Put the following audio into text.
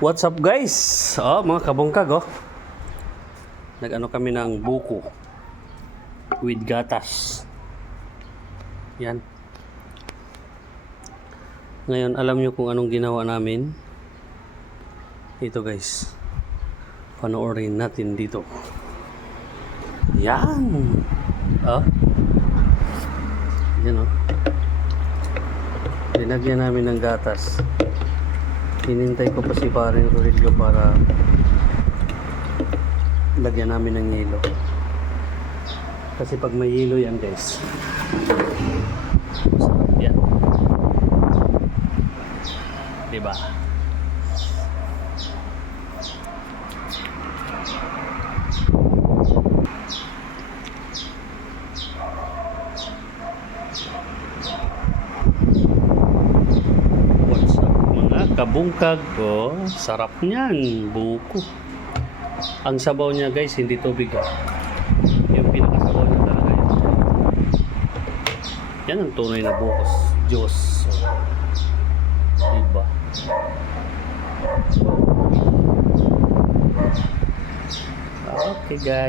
What's up guys? Mga kabungkag Nag-ano kami ng buko with gatas. Yan. Ngayon alam nyo kung anong ginawa namin. Ito guys. Panoorin natin dito. Yan. Yan Linagyan namin ng gatas. Hinintay ko pa si paring Rodrigo para lagyan namin ng yelo. Kasi pag may yelo yan guys, masarap yan. Diba? Kabungkag sarap niyan, buko. Ang sabaw niya guys, hindi tubig yung pinakasabaw niya talaga yun. Yan ang tunay na bukos, Diyos. Diba? Okay guys.